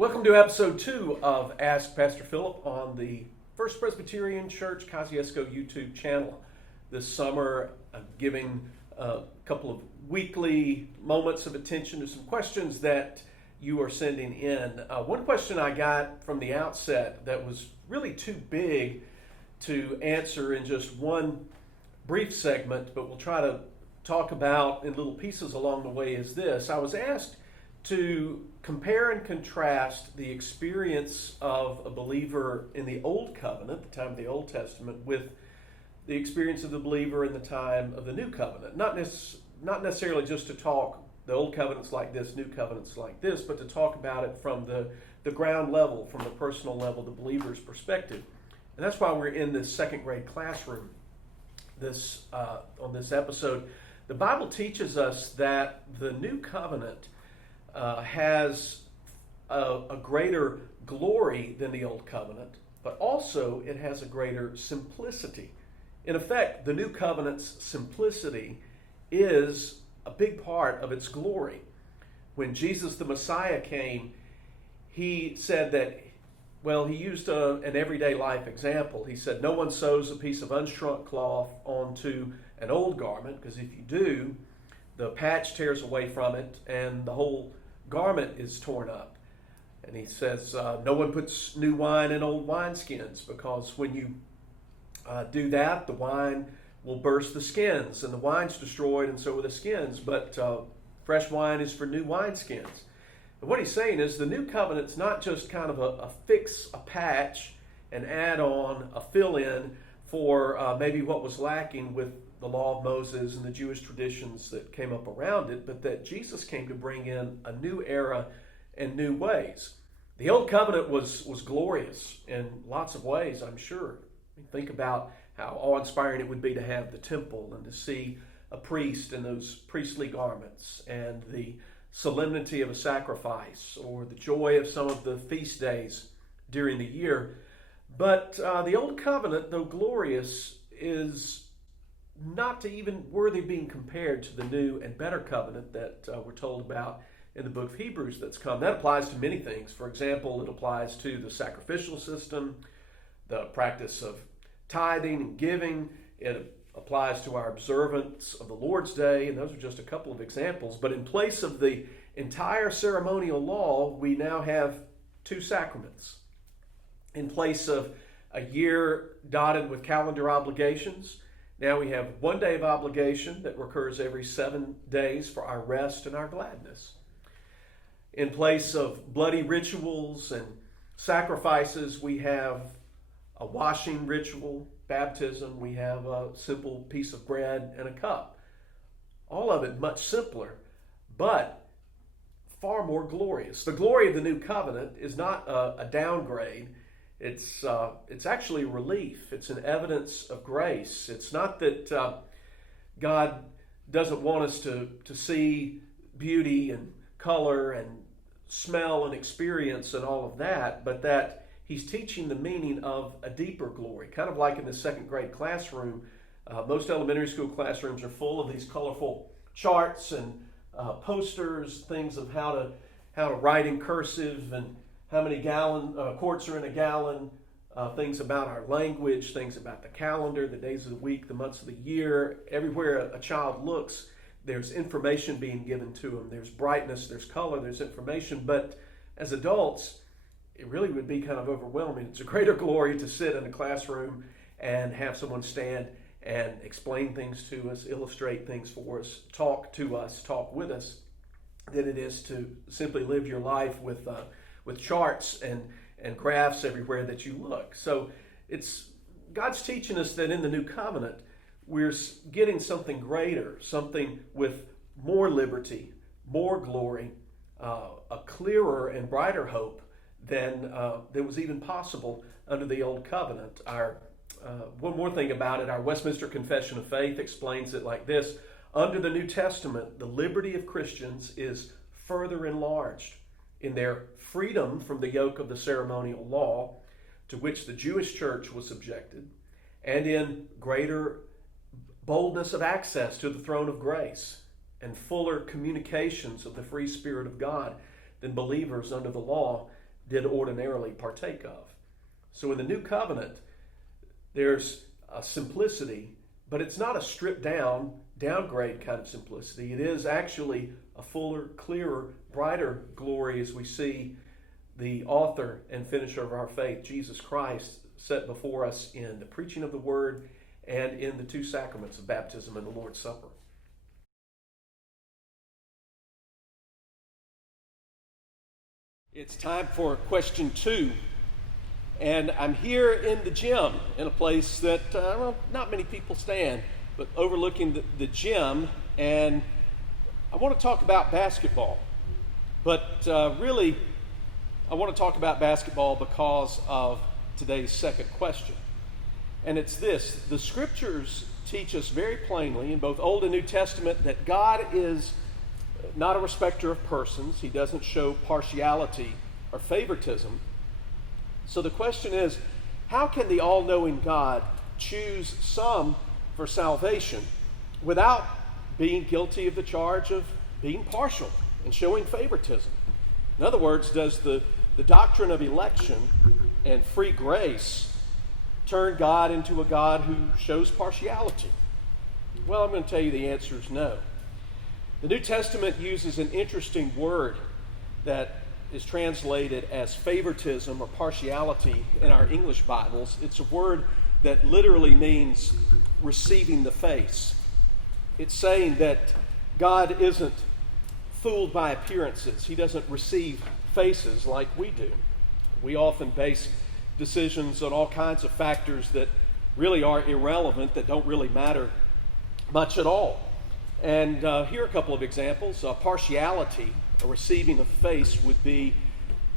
Welcome to episode 2 of Ask Pastor Phillip on the First Presbyterian Church Kosciuszko YouTube channel. This summer, I'm giving a couple of weekly moments of attention to some questions that you are sending in. One question I got from the outset that was really too big to answer in just one brief segment, but we'll try to talk about in little pieces along the way is this. I was asked to compare and contrast the experience of a believer in the Old Covenant, the time of the Old Testament, with the experience of the believer in the time of the New Covenant. Not necessarily just to talk the Old Covenant's like this, New Covenant's like this, but to talk about it from the ground level, from the personal level, the believer's perspective. And that's why we're in this second grade classroom on this episode. The Bible teaches us that the New Covenant has a greater glory than the Old Covenant, but also it has a greater simplicity. In effect, the New Covenant's simplicity is a big part of its glory. When Jesus the Messiah came, he said that, he used an everyday life example. He said, no one sews a piece of unshrunk cloth onto an old garment, because if you do, the patch tears away from it and the whole garment is torn up. And he says, no one puts new wine in old wineskins, because when you do that, the wine will burst the skins, and the wine's destroyed, and so are the skins. But fresh wine is for new wineskins. And what he's saying is the New Covenant's not just kind of a fix, a patch, an add-on, a fill-in for maybe what was lacking with the law of Moses and the Jewish traditions that came up around it, but that Jesus came to bring in a new era and new ways. The Old Covenant was glorious in lots of ways, I'm sure. Think about how awe-inspiring it would be to have the temple and to see a priest in those priestly garments, and the solemnity of a sacrifice, or the joy of some of the feast days during the year. But the Old Covenant, though glorious, is not to even worthy of being compared to the new and better covenant that we're told about in the book of Hebrews that's come. That applies to many things. For example, it applies to the sacrificial system, the practice of tithing and giving. It applies to our observance of the Lord's Day, and those are just a couple of examples. But in place of the entire ceremonial law, we now have two sacraments. In place of a year dotted with calendar obligations, now we have 1 day of obligation that recurs every 7 days for our rest and our gladness. In place of bloody rituals and sacrifices, we have a washing ritual, baptism. We have a simple piece of bread and a cup. All of it much simpler, but far more glorious. The glory of the New Covenant is not a downgrade. It's actually relief. It's an evidence of grace. It's not that God doesn't want us to see beauty and color and smell and experience and all of that, but that He's teaching the meaning of a deeper glory. Kind of like in the second grade classroom, most elementary school classrooms are full of these colorful charts and posters, things of how to write in cursive and how many quarts are in a gallon, things about our language, things about the calendar, the days of the week, the months of the year. Everywhere a child looks, there's information being given to them. There's brightness, there's color, there's information. But as adults, it really would be kind of overwhelming. It's a greater glory to sit in a classroom and have someone stand and explain things to us, illustrate things for us, talk to us, talk with us, than it is to simply live your life with charts and graphs everywhere that you look. So God's teaching us that in the New Covenant, we're getting something greater, something with more liberty, more glory, a clearer and brighter hope than was even possible under the Old Covenant. One more thing about it, our Westminster Confession of Faith explains it like this: under the New Testament, the liberty of Christians is further enlarged in their freedom from the yoke of the ceremonial law to which the Jewish church was subjected, and in greater boldness of access to the throne of grace and fuller communications of the free Spirit of God than believers under the law did ordinarily partake of. So in the new covenant, there's a simplicity, but it's not a stripped down, downgrade kind of simplicity. It is actually a fuller, clearer, brighter glory as we see the author and finisher of our faith, Jesus Christ, set before us in the preaching of the Word and in the two sacraments of baptism and the Lord's Supper. It's time for question 2. And I'm here in the gym, in a place that not many people stand, but overlooking the gym. And I want to talk about basketball. But really, I want to talk about basketball because of today's second question. And it's this: the scriptures teach us very plainly in both Old and New Testament that God is not a respecter of persons. He doesn't show partiality or favoritism. So the question is, how can the all-knowing God choose some for salvation without being guilty of the charge of being partial and showing favoritism? In other words, does the doctrine of election and free grace turn God into a God who shows partiality? Well, I'm going to tell you the answer is no. The New Testament uses an interesting word that is translated as favoritism or partiality in our English Bibles. It's a word that literally means receiving the face. It's saying that God isn't fooled by appearances. He doesn't receive faces like we do. We often base decisions on all kinds of factors that really are irrelevant, that don't really matter much at all. And here are a couple of examples. Partiality, a receiving of face, would be,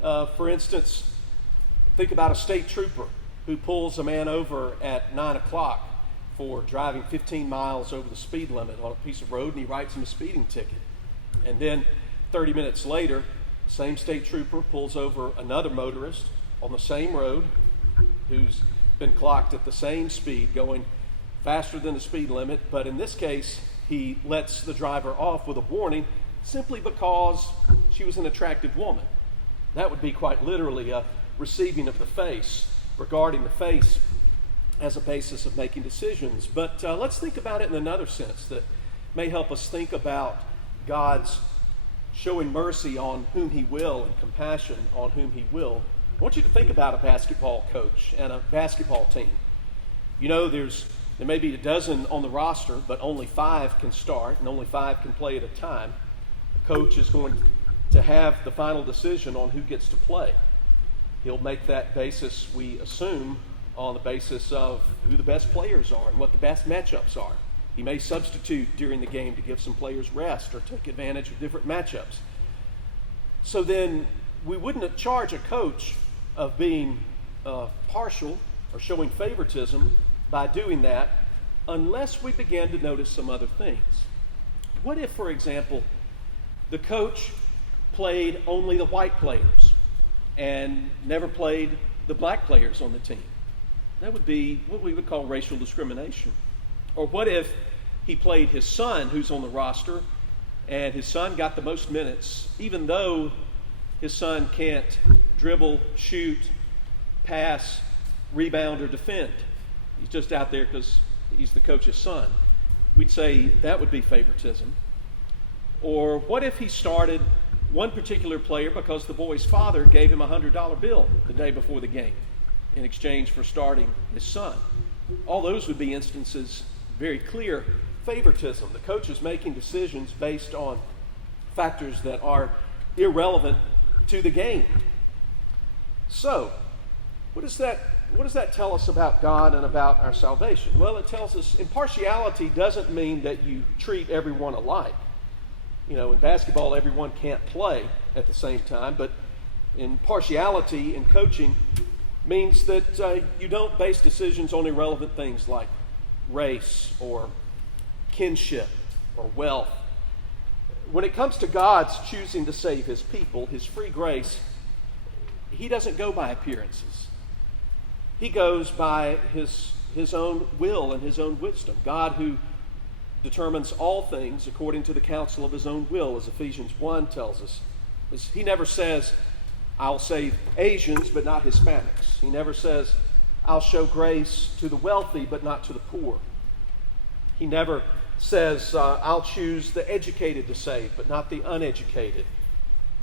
for instance, think about a state trooper who pulls a man over at 9 o'clock for driving 15 miles over the speed limit on a piece of road, and he writes him a speeding ticket. And then 30 minutes later, the same state trooper pulls over another motorist on the same road who's been clocked at the same speed, going faster than the speed limit, but in this case, he lets the driver off with a warning simply because she was an attractive woman. That would be quite literally a receiving of the face, regarding the face as a basis of making decisions. But let's think about it in another sense that may help us think about God's showing mercy on whom He will and compassion on whom He will. I want you to think about a basketball coach and a basketball team. You know, there may be a dozen on the roster, but only 5 can start and only 5 can play at a time. The coach is going to have the final decision on who gets to play. He'll make that basis, we assume, on the basis of who the best players are and what the best matchups are. He may substitute during the game to give some players rest or take advantage of different matchups. So then we wouldn't charge a coach of being partial or showing favoritism by doing that unless we begin to notice some other things. What if, for example, the coach played only the white players and never played the black players on the team? That would be what we would call racial discrimination. Or what if he played his son, who's on the roster, and his son got the most minutes, even though his son can't dribble, shoot, pass, rebound, or defend? He's just out there because he's the coach's son. We'd say that would be favoritism. Or what if he started one particular player because the boy's father gave him a $100 bill the day before the game in exchange for starting his son? All those would be instances, very clear favoritism. The coach is making decisions based on factors that are irrelevant to the game. So, what does that tell us about God and about our salvation? Well, it tells us impartiality doesn't mean that you treat everyone alike. You know, in basketball, everyone can't play at the same time, but impartiality in coaching means that you don't base decisions on irrelevant things like race or kinship or wealth. When it comes to God's choosing to save His people, His free grace, He doesn't go by appearances. He goes by his own will and His own wisdom. God, who determines all things according to the counsel of His own will, as Ephesians 1 tells us. He never says, I'll save Asians, but not Hispanics. He never says, I'll show grace to the wealthy, but not to the poor. He never says, I'll choose the educated to save, but not the uneducated.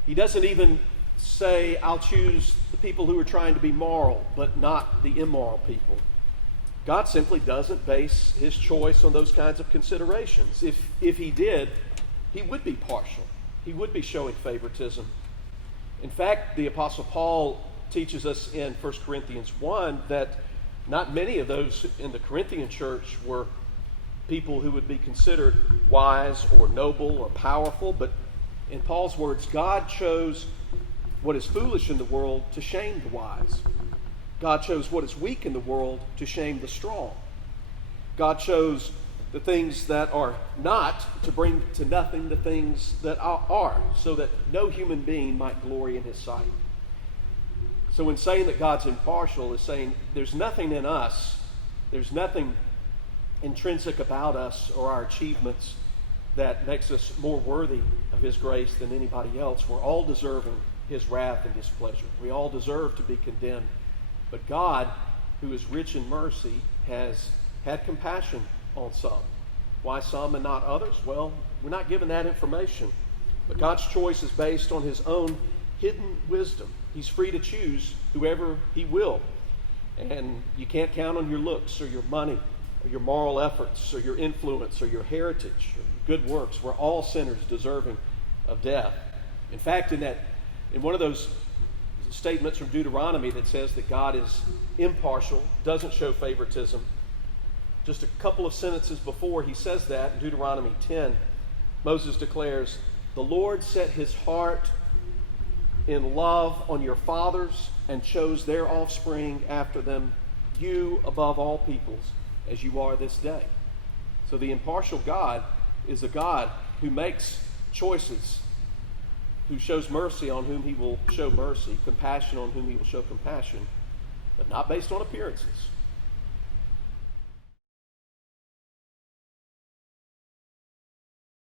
He doesn't even say, I'll choose the people who are trying to be moral, but not the immoral people. God simply doesn't base his choice on those kinds of considerations. If he did, he would be partial. He would be showing favoritism. In fact, the Apostle Paul teaches us in 1 Corinthians 1 that not many of those in the Corinthian church were people who would be considered wise or noble or powerful, but in Paul's words, God chose what is foolish in the world to shame the wise. God chose what is weak in the world to shame the strong. God chose the things that are not to bring to nothing the things that are, so that no human being might glory in his sight. So in saying that God's impartial is saying there's nothing in us, there's nothing intrinsic about us or our achievements that makes us more worthy of his grace than anybody else. We're all deserving his wrath and displeasure. We all deserve to be condemned. But God, who is rich in mercy, has had compassion on some. Why some and not others? Well, we're not given that information. But God's choice is based on his own hidden wisdom. He's free to choose whoever he will. And you can't count on your looks or your money or your moral efforts or your influence or your heritage or good works. We're all sinners deserving of death. In fact, in one of those statements from Deuteronomy that says that God is impartial, doesn't show favoritism, just a couple of sentences before he says that, in Deuteronomy 10, Moses declares, "The Lord set his heart in love on your fathers and chose their offspring after them, you above all peoples, as you are this day." So the impartial God is a God who makes choices, who shows mercy on whom he will show mercy, compassion on whom he will show compassion, but not based on appearances.